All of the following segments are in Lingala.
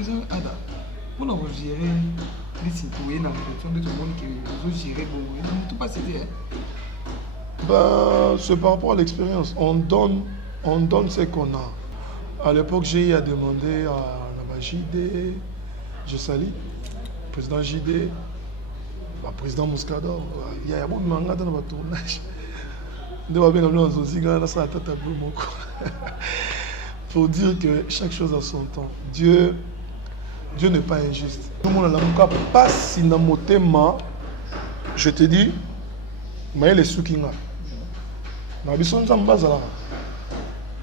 président Ada, pour nous gérer les citoyens dans la question de tout le monde qui nous gérer bon, tout pas c'était. Ben, c'est par rapport à l'expérience. On donne ce qu'on a. À l'époque, j'ai demandé à la JD, je salue, président JD, le président Moscador. Il y a beaucoup de mangas dans le tournage. Pour dire que chaque chose a son temps. Dieu n'est pas injuste. Tout le monde n'a pas si dans mon thème, je te dis, mais les soukinga. Na biso nzamba zala.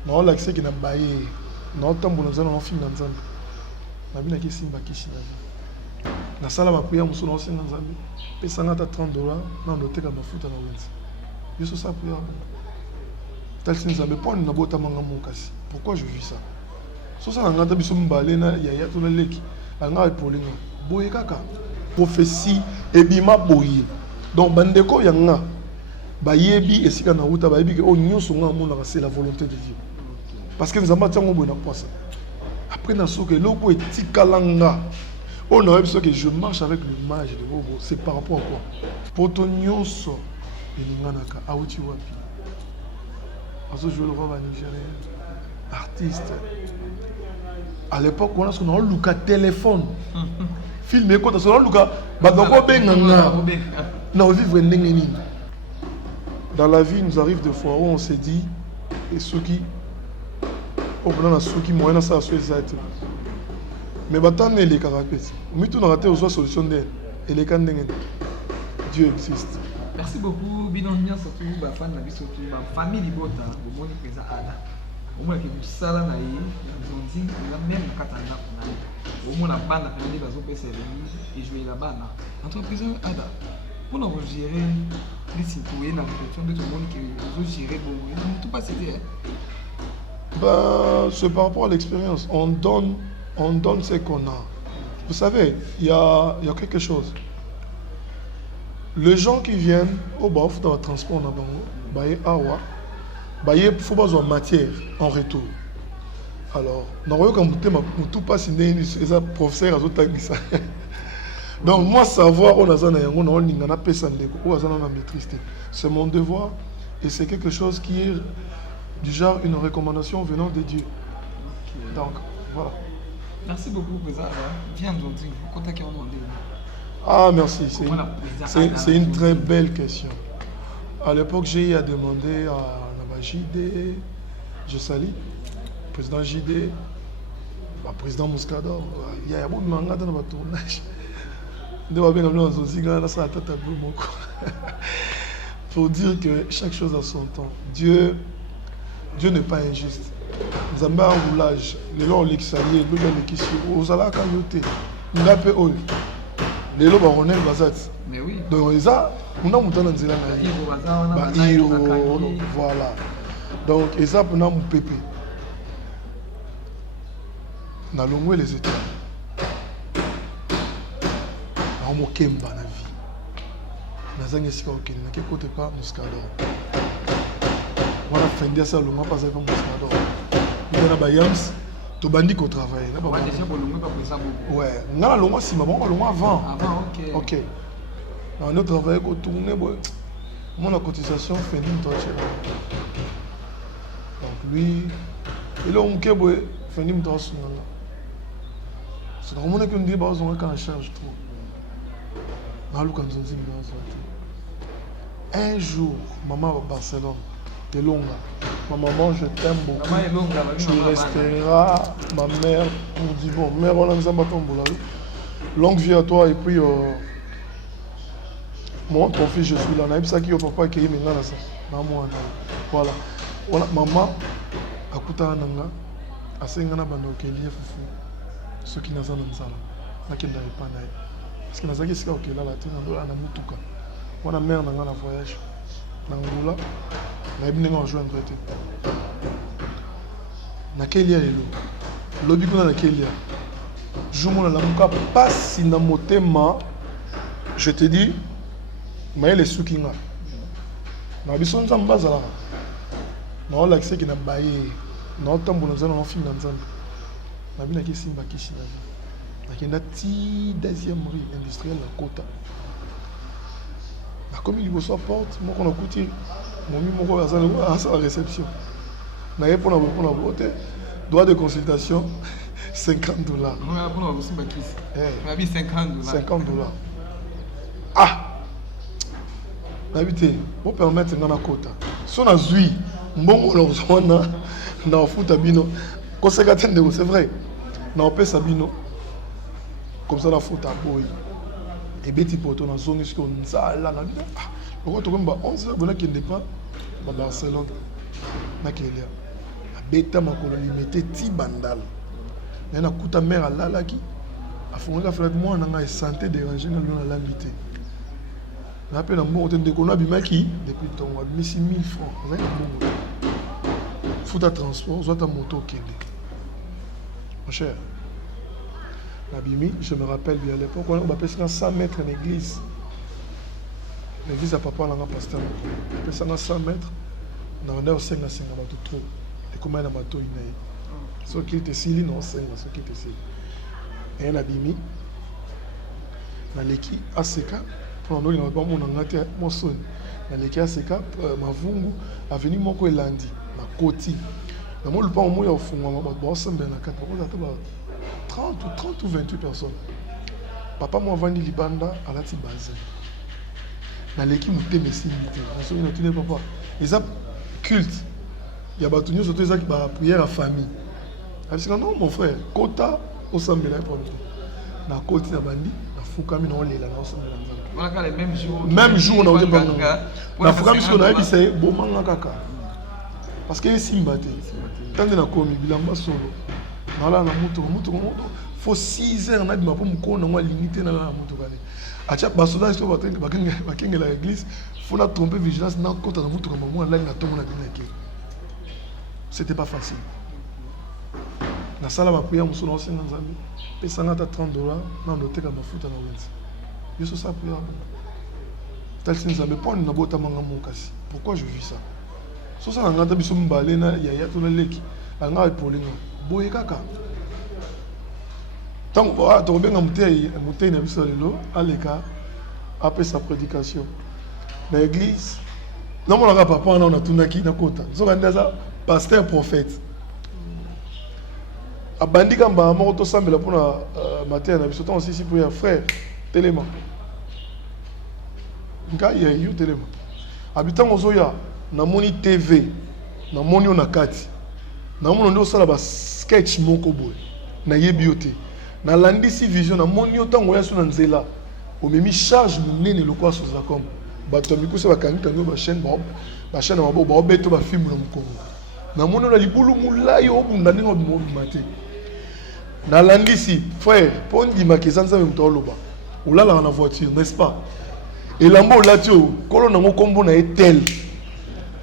Na l'accès qui n'a baillé. Na tambo na zala na film na nzambe. Na bina ki simba kishi na. Na sala ba priya muso na singa nzambe. Pesa ngata $30 na ndoteka mafuta na wenzi. Biso sa priya. Tal sin nzambe poni na bota manga mukasi. Pourquoi je vis ça? So ça ngata biso mbale na yaya to na leki. Anga epolinga. Boye kaka. Prophétie ebima boye. Donc bandeko yanga bayebi esika na ruta bayebi que nyonso nga mona c'est la volonté de Dieu. Parce que nous avons tant de poisson. Après na soke loko etikalanga. On a vu que je marche avec l'image de Bobo, c'est par rapport à quoi? Pour ton nyonso elinganaka awuti wapi. Azo jouer le roi nigérien, artiste. À l'époque on a ce qu'on a luka téléphone. Filmer quand on a luka badoko benganga. Na vivre ndenge. Dans la vie, il nous arrive des fois où on s'est dit, et ceux qui, au bout d'un ceux qui moyennent ça, ceux qui mais maintenant, les caractères. Mais tout n'a raté aux solutions d'elle. Et les cannes Dieu existe. Merci beaucoup, Binomia, surtout, ma fan, la vie, surtout, ma famille, Libota, au monde présent Ada. Au moins, que vous savez, ils ont dit, la même katana, au moins, la bande, la famille, va s'opérer, et je vais là-bas. Entreprise Ada. Pour nous gérer les citoyens dans la question de tout le monde qui nous gérer bon, tout pas c'était. Ben, c'est par rapport à l'expérience. On donne ce qu'on a. Vous savez, il y a quelque chose. Les gens qui viennent au bas dans le transport, il faut besoin de matière en retour. Alors, quand tout passe, c'est un professeur à donc moi savoir c'est mon devoir et c'est quelque chose qui est du genre une recommandation venant de Dieu. Okay. Donc voilà. Merci beaucoup président. Viens nous dire contacter on. Ah merci, c'est une très belle question. À l'époque j'ai demandé à la JD, je salue, président JD, le président Moscador. Il y a beaucoup de mangas dans le tournage. Pour dire que chaque chose a son temps. Dieu n'est pas injuste. Nous avons un roulage. Les lois l'exalier, les lois l'exalier. Aux alas kayote. Nous avons fait les lois baronel bazat. Mais oui. Donc ça, on a monté dans le zéland. Voilà. Donc ça pour nous pépé. Nous allons les états. Mokemba na vie. Nazangi sika okeni na kekote pa Moscador. Wana fendia ça longa pas avec Moscador. Il y a ba yams to bandi ko travailler. Na ba déjà bolongo pas ça beaucoup. Ouais, ngala longa sima bon longa avant. Avant OK. OK. On a travaillé ko tourner mon la cotisation fini toi. Donc lui il a un kebo fini toi sur là. C'est normal que on dit ba on quand charge trop. Un jour, maman va à Barcelone, t'es longue. Ma maman, je t'aime beaucoup. Tu resteras ma mère. On dit bon, mère, on a mis un bâton pour la vie. Longue vie à toi et puis moi, ton fils, je suis là. On a ça qui est papa qui est maintenant ça. Voilà. Voilà, maman, à Kuta Nanga, à Sengana Bando Kélié Foufou. Ceux qui n'ont pas de ça, là, qui n'ont pas de parce que nazaki sika okela la tena ndo ana mutuka wana mère nanga na voyage na ngula na ibine nga rejoindre te na kelia lelo lobi kuna na kelia jour la muka pasi na motema je te dis mais les soukinga na biso nzamba zala na l'accès qui na baye na tambo na zana na film na nzambe na bina ki simba kishi na nakenda ti deuxième rue industrielle na kota nakomi liboso ya porte moko nakuti momi moko aza la réception naye mpona bote droit de consultation $50. $50. Ah nayebi te bopermettre nga na kota so nazwi mbongo nazwana na ofuta bino koseka te ndeko c'est vrai na opesa bino comme ça na futa boy ebeti poto na zongi siko nzala na bino loko tokomi ba 11h bonakende pa ba Barcelone nakelia abeta makolo limete ti bandala naye nakuta mare alalaki afungolaka fenêtre mwana na ngai santé dérange nga lino nalambi te nape na mbongo te ndeko no abimaki depuis ntongo abimisi 1000 francs azali na mbongo futa transport ozwata moto okende mon cher nabimi je me rappelle bien à l'époque on bapesaka 100 mètres na église l'église ya papa nanga pasteur bapesaka 100 mètres na banda osengasenga bato trop ekomai na matoi na ye soki tesili na osenga soki tesili eye nabimi naleki aseka mpona nolinga bamonanga te mosoni naleki aseka mavungu aveni moko elandi nakoti namo lupango moya ofungwama bato baosembela na kati bakozala te ba 30 ou 28 personnes papa mo avandi libanda alati baze naleki motema esimbi te nasoki natuni papa eza culte ya bato nyonso to ezaki baprière ya famille abisika non mon frère kota osambela ye problème te nakoti na bandi nafukami naolela naosambela nzambe même jour naoki mpanga nafukami siko nayebisa ye bomanga kaka parce que esimba te tande nakomi bilamba solo nala na mutuka faut 6 heures nadima po mokolo nango alingi te nala na mutuka te atia basoda so bakengela église faut na tromper vigilance nakota na mutuka bango alali na ntongo na bino eke c'était pas facile nasala baprière mosusu naosenga nzambe pesanga ata $30 na ndoteka mafuta na wenzi yesu osala prière talisi nzambe mpo ani nabotamanga mokasi pourquoi je vis ça sosala nga ata biso mibale na yaya to na leki anga epolenga boye kaka ntango tokobenga motei na biso lelo aleka apesa prédication na église namonaka papa wana natunaki nakota nzoka nde aza pasteur prophète abandi kamba moko tosambela mpona mateya na biso ntango sisi prière frère telema ngai ya yo telema abi ntango ozoya namoni tv namoni yo na kati namoni nde osala basketch moko boye nayebi yo te nalandisi vision namoni yo ntango oya so na nzela omemi charge monene lokwa Sozacom bato ya mikuse bakangikangi bachaîne ya maboko baobeto bafilme na mokongo namoni yo na libulu molai obunda ndenge obima te nalandisi frère mpo ndimaka eza nzambe moto oloba olalaka na voiture n'est-ce pas elamba olati oyo kolo nango nkombo na ye tel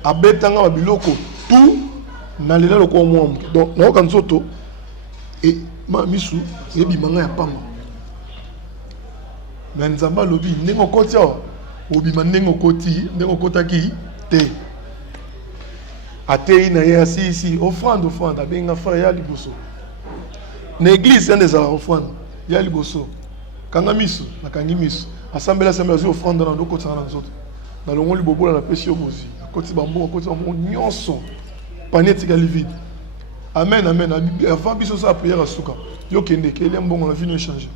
abetanga babiloko tout na lela lokola mwa moto donc nayoka nzoto misu ebimanga ya pamba me nzambe alobi ndenge okoti awa obima ndenge okotaki te ateyi na ye asisi offrande abenga frère ya liboso na église yande ezala offrande ya liboso kanga miso nakangi miso asambela azwi offrande na ndokotanga na nzoto nalongoli bobola napesi yo bozwi akoti bambongo nyonso panier etikali vide amen avant biso osala prière asuka yokende kelia mbongo na vino échange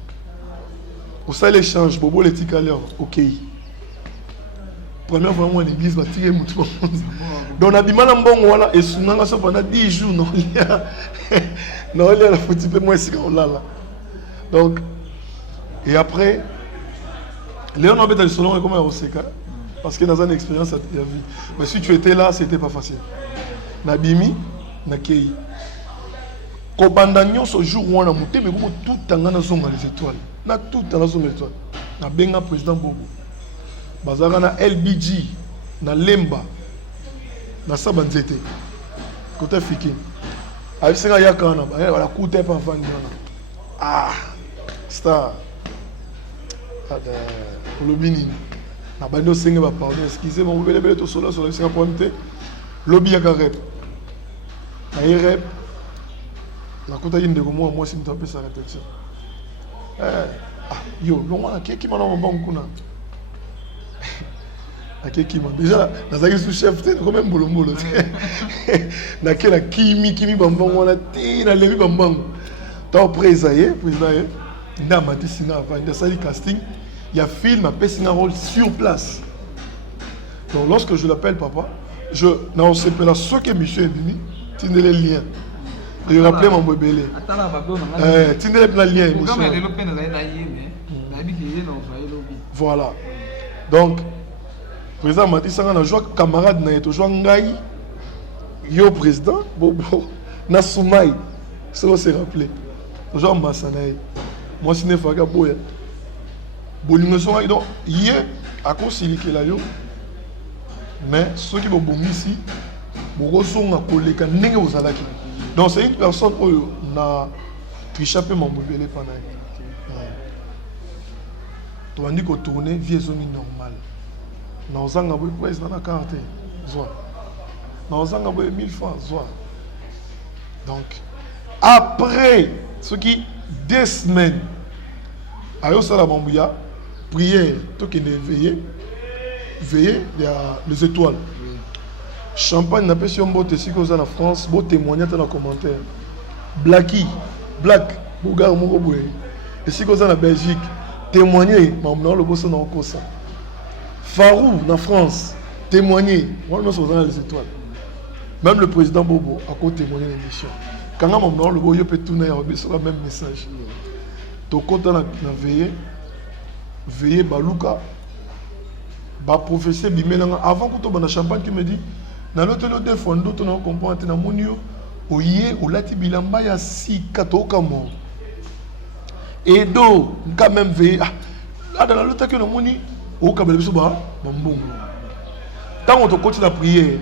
osala échange bobola etikali awa okei première fois moi l'église batike mutu donc nabima na mbongo wana esunganga so pendant 10 jours naolia na foti mpe mwa esika olala donc et après léon nabeta lisolo ekoma ya koseka parce que dans une expérience de la vie mais si tu étais là c'était pas facile nabimi nakei kobanda nyonso jour wana motema ekomo tutanga nazonga les étoiles na tuta nazonga les étoiles nabenga président Bobo bazalaka na LBG na Lemba na Saba Nzete côté fiki abisenga yaka wana bala kuta pa vandi wana star ada olobini na bando senge ba pardon excusez moi bele to solo sur le pointe lobi ya rep na rep na kota yinde ko moi si mto pesa répétition Yo, l'on qui m'a dans mon banc. Déjà, dans un sous-chef, c'est quand même boulot. Dans quel kimi bambang, on a té, dans les bambang. Tant président, n'a pas dit sinon avant, il y a ça casting, il y a film, il y a un rôle sur place. Donc lorsque je l'appelle papa, je n'en sais pas ce que monsieur est venu, tu ne les liens. Je rappelle mon bébé. Tu ne les liens. Voilà. Donc, le président m'a dit ça, on a joué camarade, on a joué Ngaï, yo président, Bobo, Nasoumaï, ça va se rappeler. Jean Massanaï, moi je ne fais pas boya. Bolingoson, donc, hier, à cause de ce là, mais ceux qui vont bomber ici, beaucoup sont à coller quand n'est aux alaki. Donc c'est une personne où on a triché mon bébé pendant. Tu as dit qu'on tournait vie zone normale. Nous avons un président dans la carte, nous avons 1000 francs, donc après ce qui 2 semaines, ayo sala bambouya, prière, tout qui est veillé, il y a les étoiles. Champagne n'a pas si on botte ici qu'aux en France, beau témoigner dans les commentaires. Black, Bougar Mouroboué. Ici qu'aux en Belgique, témoigner, maman le boss en Kosa. Farou en France, témoigner, moi nous sommes dans les étoiles. Même le président Bobo a quoi témoigner l'émission. Quand maman le boyo peut tourner sur le même message. Ton compte dans veiller Balouka. Ba professeur bimelanga avant que tu bandes champagne qui me dit na l'hôtel de fondo tu n'as comprend na monio oye olati bilamba ya si katoka mo et do quand même veiller là dans l'hôtel que na moni o ka bele biso ba mbongo tant on te continue la prière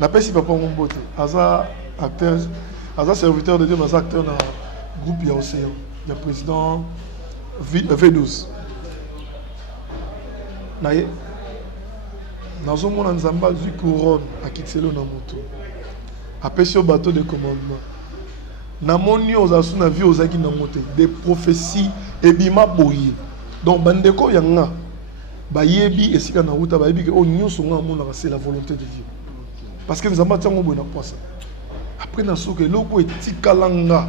na pesi papa mon bote aza acteur aza serviteur de Dieu mais acteur dans groupe ya Océan le président V12 naye nazomona nzamba azwi couronne akiteli na moto apesi yo bateau de commandement namoni ozasu na vie ozalaki na moto des prophéties ebima boye donc bandeko yanga bayebi esika na wuta bayebi ke o nyonso nga amonaka c'est la volonté de Dieu parce que nzamba tiango boye na poisa après na soki eloko etikalanga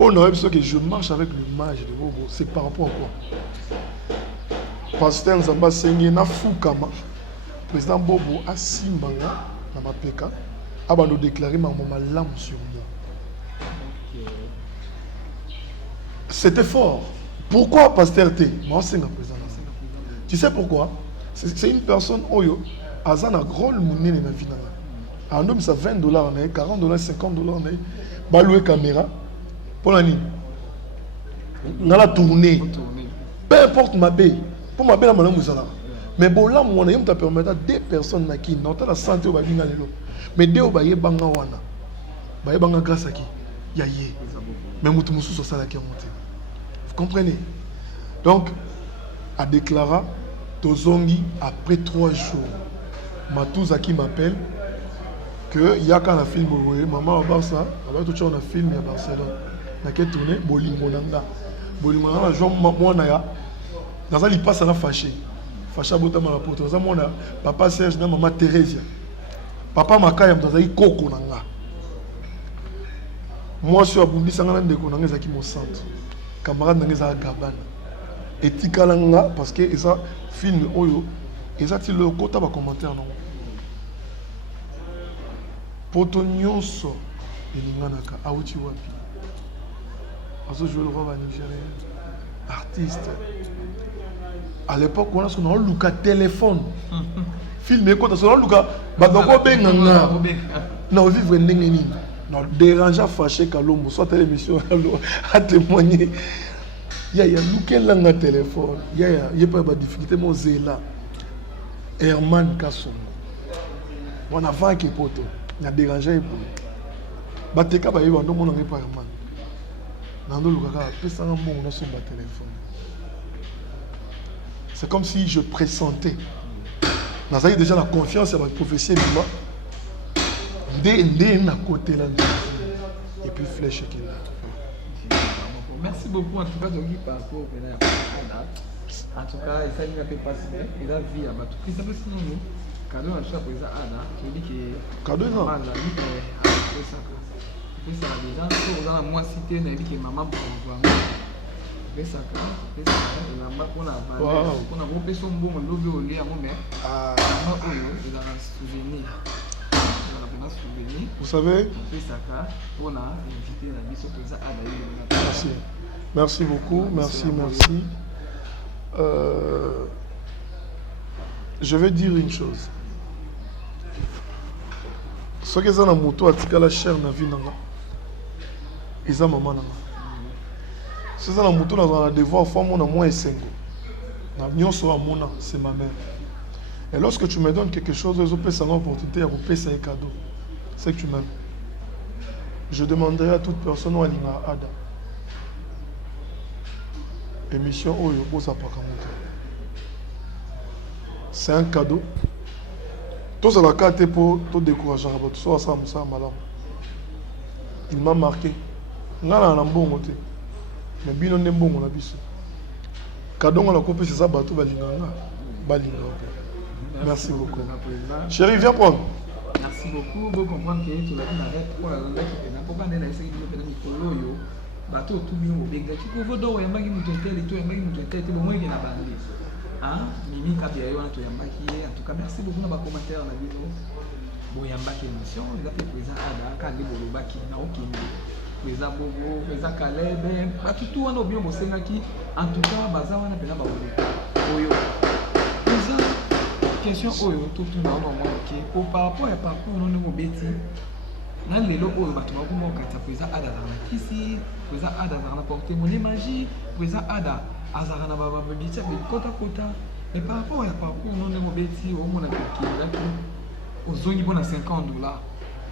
on a vu que je marche avec le mage de Bobo c'est par rapport à quoi pasteur Nzamba Sengi na Fukama, président Bobo a Simbanga, na Mapeka, a nous déclaré ma maman sur moi. C'était fort. Pourquoi pasteur T? Moi, c'est un président. Tu sais pourquoi? C'est une personne, Oyo, a un gros monnaie dans la vie. Un homme, ça $20, $40, $50, baloué caméra, pour la nuit. Dans la tournée. Peu importe ma paix. Pour ma belle madame Moussala. Mais bon là mon aime t'a permettre à 2 personnes qui n'ont pas la santé au babinga lelo. Mais deux au baye banga wana. Baye banga grâce à qui? Yaye. Mais moutou moussou sur ça là qui est monté. Vous comprenez? Donc à déclarer Tozongi après 3 jours. Matouza qui m'appelle que il y a quand la film maman au Barça, avant tout ça on a film à Barcelone. Na qui tourné Bolingo nanga. Bolingo nanga Jean moi na ya. Dans un il passe à la fâché. Fâché à Botama la porte. Dans un mon papa Serge, maman Thérèse. Papa Makayam dans un koko nanga. Moi je suis à Bumbi Sangana de Konanga Zaki mon centre. Camarade Nanga Gabana. Et Tikalanga parce que ça film Oyo. Et ça tu le quota va commentaire non. Poto nyonso elinganaka auti wapi. Azo jouer le roi nigérien. Artiste. À l'époque, on a ce qu'on a Luka téléphone. Filmé quand on a Luka, badoko benganga. Non, vivre n'engeni. Non, déranger fâché Kalombo, soit télévision à témoigner. Ya Luka langa téléphone. Ya pas de difficulté mon zéla. Herman Kassoum. On a vaincu poto. On a dérangé pour. Bateka ba yeba ndo mona ngepa Herman. Nando Luka pesa nga mbongo na son téléphone. C'est comme si je pressentais. Nous avons déjà la confiance à votre prophétie. Dès à côté là. Et puis flèche qui est là. beaucoup en tout cas de parcours. En tout cas, ça ne fait pas si bien. Il a vu à Batou. Qu'est-ce que ça fait sinon? Cadeau à chaque fois, Ada, qui dit que. Cadeau, non? Ah, la vie, c'est ça. C'est ça, les gens, pour dans la moi cité, on a dit que maman pour voir. C'est ça, c'est ça. La maman qu'on a valé. On a groupé son bon, on l'a vu au lit à mon mère. Ah, il a un souvenir. Vous savez? Merci. Merci beaucoup. Merci. Je vais dire une chose. Ce que ça na moto atika la chair na vie nanga. Isa maman nanga. Ce ça na moto na za devoir femme na moi esengo. Na nyonso amona, c'est ma mère. Et lorsque tu me donnes quelque chose, je peux savoir opportunité à vous payer un cadeau. C'est que tu m'aimes. Je demanderai à toute personne où elle a Ada. Émission Oyo Bosa Pakamoto. C'est un cadeau. Tout ça la carte pour tout décourager. Tout ça, il m'a marqué. Ngana na mbongo te. Mais bino ne mbongo na biso. Cadeau on a coupé c'est ça bateau balinganga. Balinganga. Merci beaucoup. Chérie, viens prendre. Merci beaucoup. Vous comprenez que tu l'as dit arrête pour la langue qui est là. Pourquoi on a essayé de faire des colons? Bateau tout bien au béga. Tu peux voir d'où il y a un qui et tout, il y a un qui est bon, il y a la bande. Hein? Mimi Kabia, on a tout yambaki. En tout cas, merci beaucoup dans les commentaires. On a dit bon yambaki émission. Il a fait présent Ada, Kali Bolobaki, Naoki, présent Bobo, présent Caleb. Tout on a bien bossé qui. En tout cas, Baza on a bien babou. Oyo. Question oyo tout le monde OK pour par rapport à parcours non nous beti na lelo oyo bato ba kuma okata présent Ada na kisi présent Ada na porter mon magie présent Ada azara na baba beti be kota mais par rapport à parcours non nous beti au mona ki là au zoni bona $50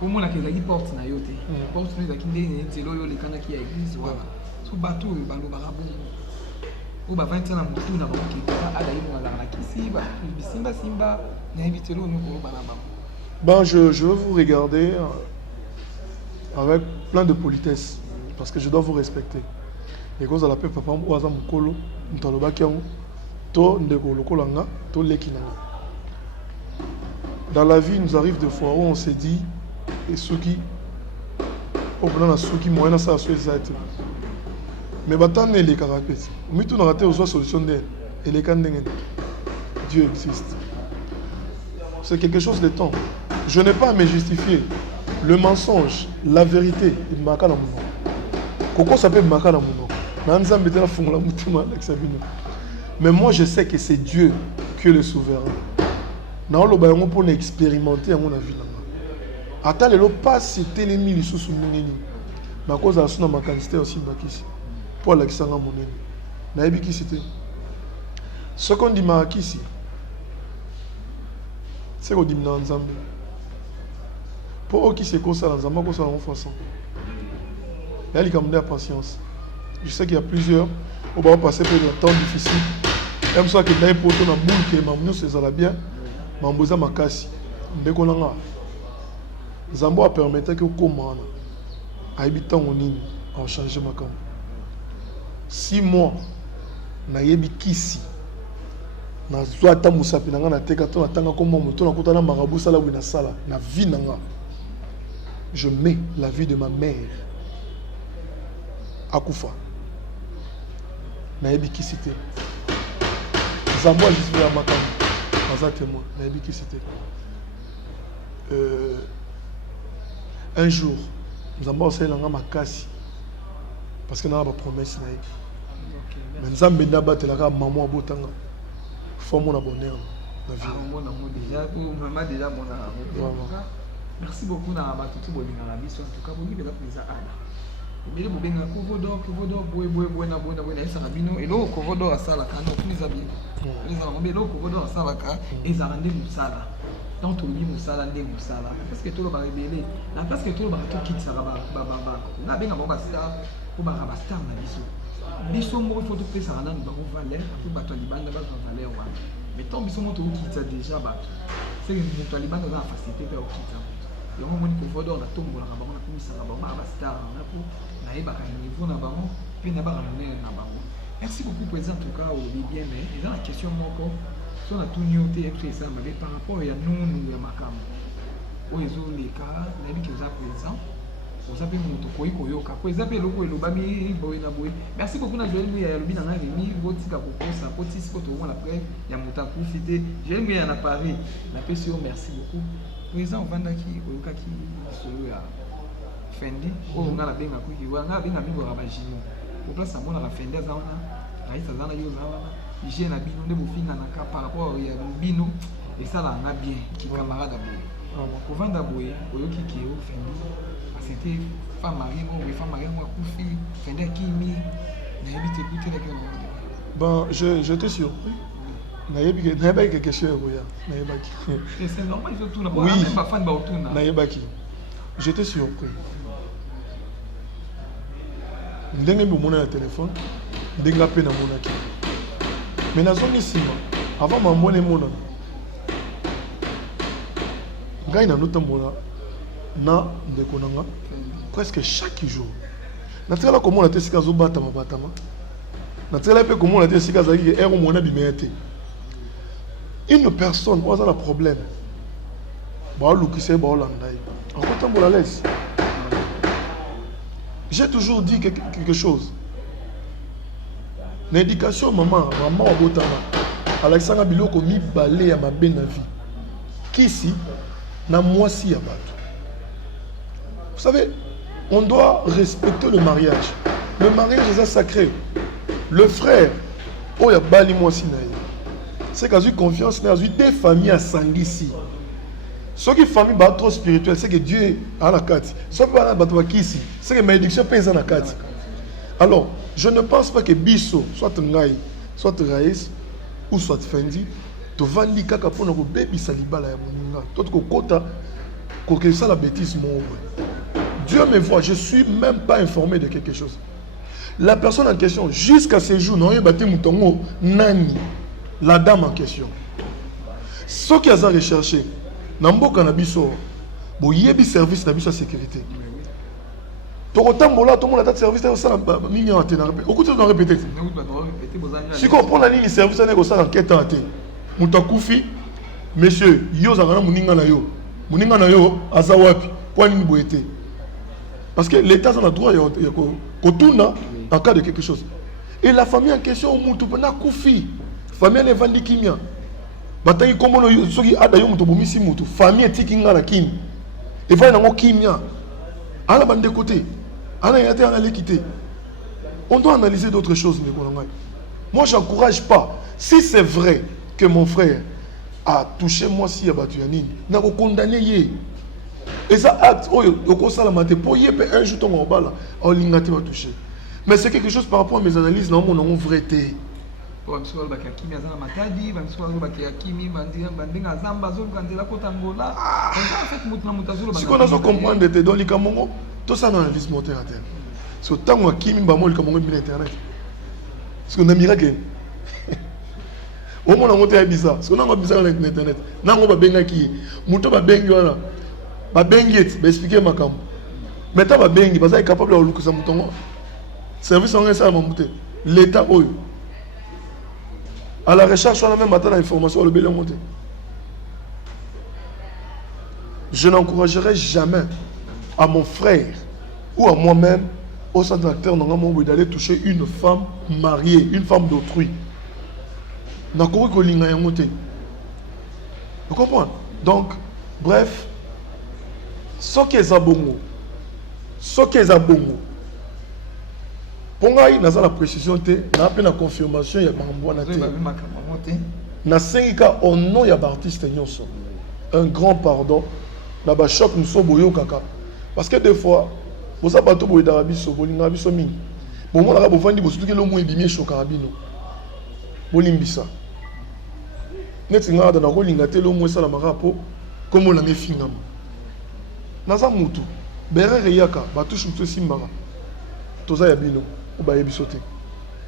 au mona ke la porte na yote porte na ki ndeni nzelo yo le kana ki ya église wala so bato oyo balo barabu ou bah 20 ans à moto na banque qui a d'ailleurs on a la kisi bah simba na invité l'eau nous pour banaba. Ben je veux vous regarder avec plein de politesse parce que je dois vous respecter. Et cause à la paix papa ou azam kolo ntaloba kiango to ndeko lokolo nga to leki nanga. Dans la vie nous arrive des fois où on se dit et ceux qui au plan na ceux qui moyena ça sur ça. Mais maintenant, les caractères. Mais tout n'a raté aux solutions d'elle. Et les candidats. Dieu existe. C'est quelque chose de temps. Je n'ai pas à me justifier. Le mensonge, la vérité, il m'a qu'à la mouna. Coco s'appelle Maka la mouna. Mais moi, je sais que c'est Dieu qui est le souverain. Nous avons pour expérimenter à mon avis. Attends, le pas c'était les mille sous mon ma cause à son ma quantité aussi bakisi. Pour Alexandre Monene. Naïbi qui c'était. Ce qu'on dit Marakisi, c'est qu'on dit Nanzambe. Pour eux qui se causent dans Zamba, qu'on soit en façon. Il y a les camarades de patience. Je sais qu'il y a plusieurs. On va passer par des temps difficiles. Même ça que d'ailleurs pour ton boule qui est mamnou c'est ça bien. Mamboza makasi. Dès qu'on a Zamba a permis que comment habitant au Nini a changé ma camp. 6 mois na yebi kisi na zwata musapi nanga na teka to natanga ko moto na kotana marabu sala wina sala na vie nanga. Je mets la vie de ma mère à Koufa. Na yebi kisi te. Zamba je suis à Makam. Maza témoin na yebi kisi te. Un jour Zamba osala nga makasi parce que na ba promesse na ye. Mais Nzambe n'abatelaka maman abotanga. Faut mon bonheur la vie. Déjà merci beaucoup na ba tout bon na vie en tout cas bon bela plaisir Ada. Bela bobenga kovodo boy na esa bino elo kovodo asala kana tuliza bien. Les gens bela kovodo asala ka ezarande musala. Donc tout le musala ndé musala parce que tout le ba rebelle la parce que tout le ba to quitte ça ba na benga ba star ko ba star na biso. Biso mo faut tout ça na ba valeur pour bato libanda ba valeur wa mais tant biso mo to quitte déjà ba c'est que les talibans ont la facilité pour quitter yango moni pouvoir d'or na tombolaka bango na komisaka bango abastar na po nayebaka niveau na bango mpe nayebaka monene na bango. Merci beaucoup président en tout cas olobi bien, mais eza na question moko so na tuni yo te yebiso esala mabe par rapport ya nunu ya makambo oyo ezoleka nayebi ke oza président oza mpe moto koyi koyoka po eza mpe eloko elobami boye na boye. Merci beaucoup na joel moya yalobi na nga remi botika kokosa po tisi po tomona après ya moto akufi te joel moya na paris napesi yo merci beaucoup président ovandaki oyokaki lisolo ya fendi oyo nga nabengakoki nga abenga mingi oka bagino po place amonaka fendi aza wana raisa aza na yo oza wana hygiène na bino nde bofinganaka par rapport ya bino esalaka nga bien kikamarade boye kovanda boye oyoki ke o fendi c'était femme mariée ou femme mariée ou akufi fendi akimi nayebi te kutelaka bon je te surpris nayebaki quelque chose oya nayebaki c'est normal ils tout na oui même pas fan ba otuna nayebaki j'étais surpris ndenge bomona na téléphone ndenge ape na monaki mais nazongi nsima avant mamona emonana ngai nanotambola na ndeko na nga presque chaque jour natikala komona te esika azobatama natikala mpe komona te esika azalaki ke ere omona bimea te une personne oyo aza na problème baolukisa ye baolanda ye akotambola lese. J'ai toujours dit quelque chose. L'éducation, maman wa botama. Alexandra Biloko mi balé ya ma belle vie. Kisi na moisi ya bato. Vous savez, on doit respecter le mariage. Le mariage est sacré. Le frère, oh ya bali moisi na ye. C'est qu'à eu confiance, n'a eu des familles à Sangisi. Ce qui est famille trop spirituelle, c'est que Dieu a la carte. Ce qui est ici, c'est que ma éducation pèse dans la carte. Alors, je ne pense pas que Bisso, soit Ngaï, soit Raïs, ou soit Fendi, tu vas dire que pour nous bébé salibala ya moninga. Toi tu kota, que ça la bêtise mon. Dieu me voit, je suis même pas informé de quelque chose. La personne en question, jusqu'à ce jour, non, il bâti moutongo nani, la dame en question. Ce qui a recherché. Namboka na biso boyebi service na biso sécurité tokotambola tomola ta service na sala mingi en tena okuti na répéter siko pona nini service na ko sala enquête en té mutakufi monsieur yo zangana muninga na yo aza wapi kwa nini boyete parce que l'état a le droit ya kotuna en cas de quelque chose et la famille en question mutu na kufi famille ne vandi kimia batangi komono soki adayo muto bomisi mutu famille etiki nga na kimi et voilà nango kimia ala bande côté ala yate ala l'équité. On doit analyser d'autres choses mais moi j'encourage pas si c'est vrai que mon frère a touché moi si ya batu ya nini na ko condamner ye et ça acte oyo ko sala mate po ye pe un jour ton obala o lingati va toucher mais c'est quelque chose par rapport à mes analyses na mon vrai té. Bamswal bakakimi azana matadi bamswal bakakimi bandinga zamba zo kandela kotangola en fait mutna mutazolo si on a comprendre te dans les kamongo tout ça dans analyse monter à terre so tango akimi ba moli kamongo bi internet parce qu'on a miracle au moins on a monté à bizarre parce qu'on a bizarre sur internet nango ba benga ki muto ba bengi wana ba bengi ba expliquer makambo mais ta ba bengi parce qu'il est capable de lukusa mutongo service on ça monter l'état oyo à la recherche, on a même atteint l'information, le bilan monté. Je n'encouragerai jamais à mon frère ou à moi-même, au centre d'acteur, d'aller toucher une femme mariée, une femme d'autrui. Vous comprenez? Donc, bref, ce qui est abongo, pour moi, il y a la précision, il y a la confirmation, il y a la au nom de l'artiste, un grand pardon. Il y a choc, nous sommes kaka. Parce que des fois, vous avez pas tout d'Arabie Saoudite, l'Arabie Saoudite. Bon, moi, vous avez dit que l'homme est bien choc arabino. Bolimbisa. Net nga dans la rolingate l'homme est ça la marapo, comme on l'a fait finalement. Naza mutu, bere reyaka, batouche mutu simbara. Toza yabino.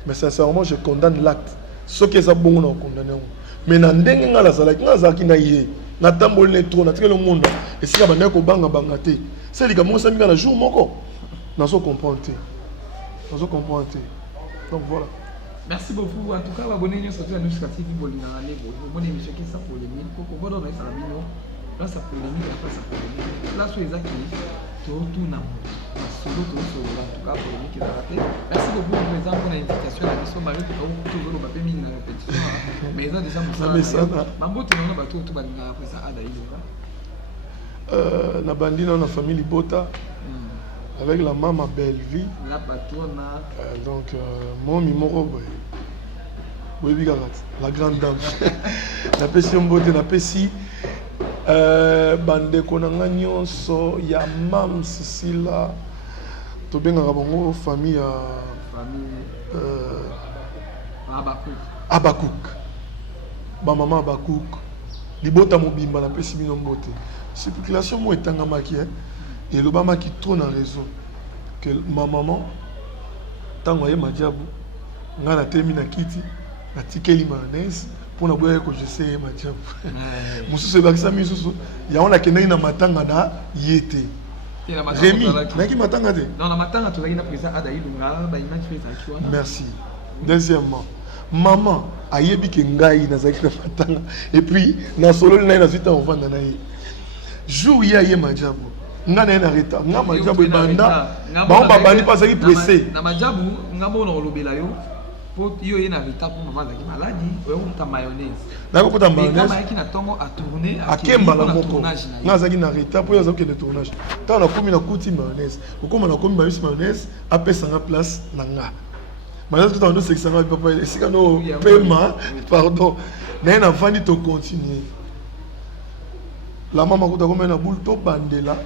Mais sincèrement, je condamne l'acte. Ce qui est ça, bon, on condamne. Mais dans le monde, na tambole trop, na le monde. Et si la bande banga bangate, c'est les gamins ça mis dans jour moko. Nous sommes comprendre. Nous sommes comprendre. Donc voilà. Merci beaucoup. En tout cas, abonnez-vous surtout à nous sur TV Bolina. Vous avez émission qui est ça polémique. Pour que vous donniez ça la vidéo. Là, ça polémique, là, ça polémique. Là, sur les actifs, tout n'a pas. Solo, tout solo. En tout cas, polémique, il a raté. Merci beaucoup pour l'exemple pour l'invitation. La question, Marie, tu as toujours le papier mis dans la répétition. Mais ils ont déjà montré ça. Mambo, tu n'as pas tout après ça. La bandine dans la famille Libota. Avec la maman Belleville. La patronne. Donc, mon mimoro, oui, la grande dame. La passion beauté, la pessi. Bande konanga nyonso ya mam Sicila. To benga bongo famille Abakouk. Ba maman Abakouk. Libota mobimba la pessi bino mbote. Circulation mo etanga maki et le bama qui tourne en raison que ma maman tango ye majabu ngana termina kiti na tikeli mayonnaise pour na boya ko je sais majabu mususu bakisa misusu ya on la kenai na matanga na yete Rémi naki matanga te non na matanga to na président ada ilunga ba ina fait ça kiwana. Merci. Deuxièmement, maman ayebi ke ngai na zaki na matanga et puis na solo na zita on vanda na ye jour ya ye majabu ngana na reta ngama jabu banda ba ba bani pasaki pressé na majabu ngamo na lobela yo po yo ye na reta pour maman zaki maladi yo ta mayonnaise na ko ta mayonnaise kama yaki na tongo a tourner akemba la moko nga zaki na reta po yo zaki de tournage ta na komi na kuti mayonnaise okoma na komi mayonnaise apesa nga place na nga mayonnaise tout en nous c'est que ça va papa et si no paiement pardon na vandi to continuer la maman ko ta komi na boule to bandela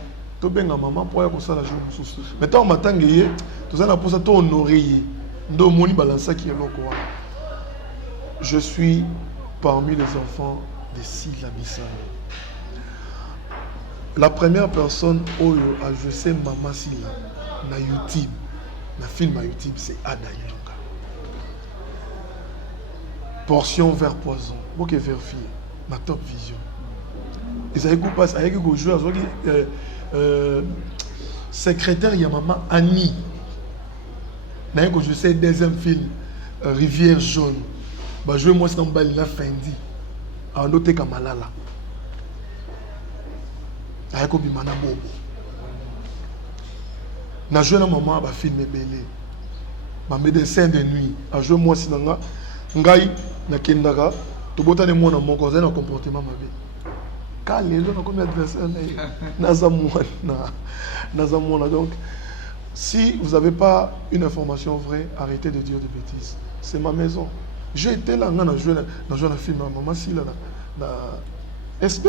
to benga maman pour ya ko sala jour mususu mais tant matangeye to za na posa to honorer ndo moni balança qui est loko. Je suis parmi les enfants de Sila Bissane. La première personne où je sais maman Sila na YouTube, na film à YouTube, c'est Ada Ilunga. Portion vers poison, ok vérifier, ma top vision. Et ça écoute pas, ça écoute jouer, secrétaire il y a maman Annie. Que je sais deuxième film Rivière jaune. Bah je moi c'est dans Bali la Fendi. En noté Kamalala. Avec Obimana Bobo. Na joué na maman ba film belé. Ba médecin de nuit. A joué moi c'est dans ngai na kendaka to botane mo na moko za na comportement mabe. Kalelo na comme adversaire na zamona donc si vous n'avez pas une information vraie, arrêtez de dire des bêtises. C'est ma maison. J'ai été là, on a joué dans un film, maman, si là, SP.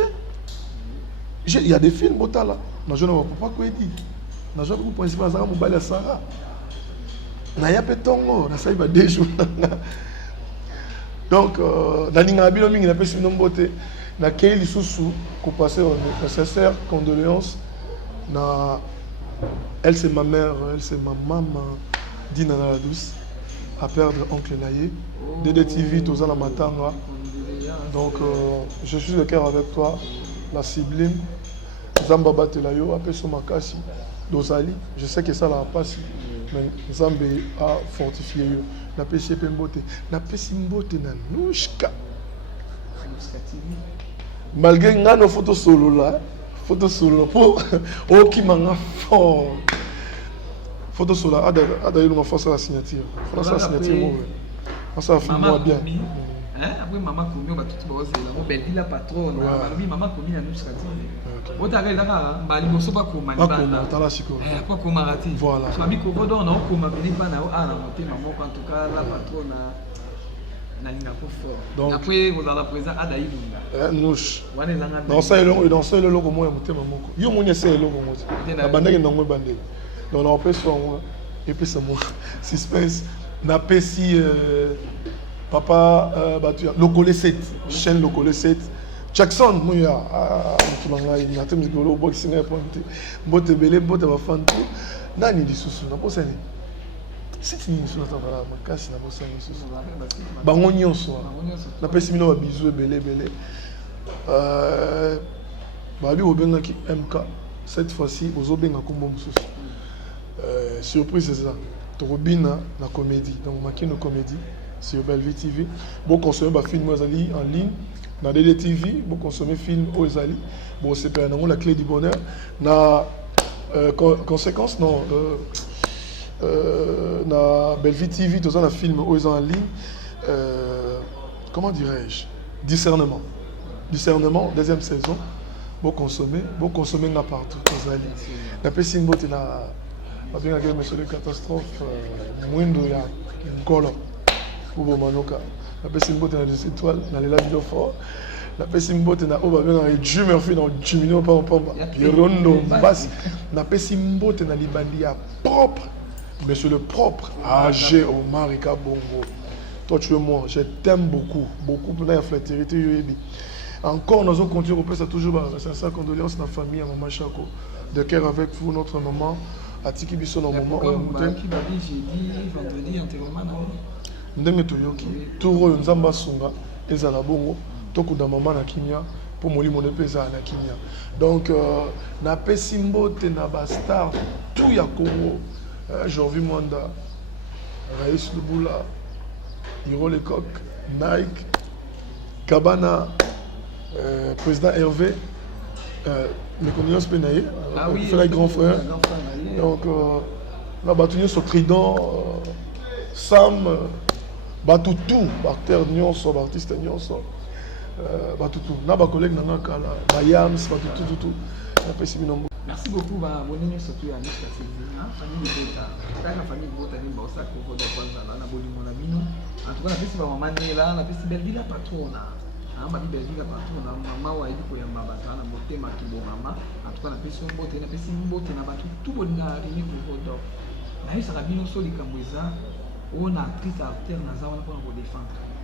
Il y a des films, là. Dans un film, papa, quoi dit. Dans un film, principal, ça va m'oublier Sarah. Na ya petongo, na ça il va des jours. Donc, dans l'ingabilo mingi na pesi nombote, na kei lisusu ko passer au nécessaire condoléances na. Elle c'est ma mère, elle c'est ma maman, Dina la douce, à perdre oncle Naye, Dédé TV, Toza la Matanga. Donc je suis de cœur avec toi, la Sibylle, Zamba Batelayo, après Somakasi, Dosali. Je sais que ça la passe, mais Zambé a fortifié. Na pesi Pembote, na pesi Mbote na Nouchka. Malgré nos photos solo là. Photo solo pour qui m'a fort. Photo solo a d'ailleurs une force à la signature. Force à la signature. Ça a fait moi bien. Après maman Koumi on va tout bosser là. On belle la patronne. Maman Koumi a nous choisi. On t'a regardé là, bah il bosse pas comme Pas comme t'as la chico. Pas comme raté. Voilà. So ami ko bodo na ko ma venir pas na na monter maman en tout cas la patronne donc après vous allez présent Ada Ilunga nouche dans ça le logo moi mutema moko yo mwenye c'est le logo moi na bandeke ndongo bandeke donc on peut soit moi et puis c'est moi suspense na pesi papa batu Lokole 7 chaîne Lokole 7 Jackson moya tulanga ina temi ko boxing point mbote belé mbote ba fan tout nani lisusu na posani si tu nous souhaitons voilà ma casse na bossa ni susu bango nyonso na pesi mino ba bisou belé babi obengaki MK cette fois-ci ozobenga kombo mosusu. Surprise c'est ça. Torobina na comédie. Donc makino comédie sur Bellevue TV. Bon consommer ba film ozali en ligne na DDTV, bon consommer film ozali. Bon c'est pas la clé du bonheur. Na conséquence non na Bellevue TV tout ça na film ozali en ligne. Comment dirais-je? Discernement. Discernement deuxième saison. Bon consommer na partout ozali. Na pesimbo te na avec un monsieur de catastrophe, Mwindo ya Ngolo, pour Manoka. La pessimbote na des étoiles, dans les lacs fort. La pessimbote na Oba bien avec Dieu Murphy dans Jimino Pamba. Pirondo Bass. La pessimbote na Libandia propre. Monsieur le propre. Âgé Omar Ika Bongo. Toi tu es moi, je t'aime beaucoup. Beaucoup pour la flatterie. Encore nous allons continuer, on peut ça toujours. C'est ça, condoléances à la famille, à Maman Chako. De cœur avec vous, notre maman. Atiki biso na moment oyo mutem qui va dire jeudi vendredi enterrement na ndenge toyoki tour oyo nzamba sunga ezala bongo tokuda mama na kimia pour molimo ne pesa na kimia donc na pesi mbote na ba star tout ya Congo Jovi Mwanda Raïs Lubula Hiro Lecoq Nike Kabana président Hervé les connaissances pénaillées, fait les grands frères. Donc, la bataille sur Trident, Sam, Batoutou, Barter Nyonso, Bartiste Nyonso, Batoutou. Na ba collègue nanga kala, Bayams, Batoutou, tout. Merci beaucoup, bonne surtout à Nick famille de Bota. La famille de Bota ni bossa ko do kwanza na bolimo na bino. En tout cas, la pesi ba maman là, la pesi belle ville patrona. Amba belle ville patrona, maman wa yiko ya mbata na motema kibo mama. En tout cas, la pesi mbote na batu tout bonga rimi ko do. Na isa ka bino so likambo eza on a actrice acteur na za wana pour défendre.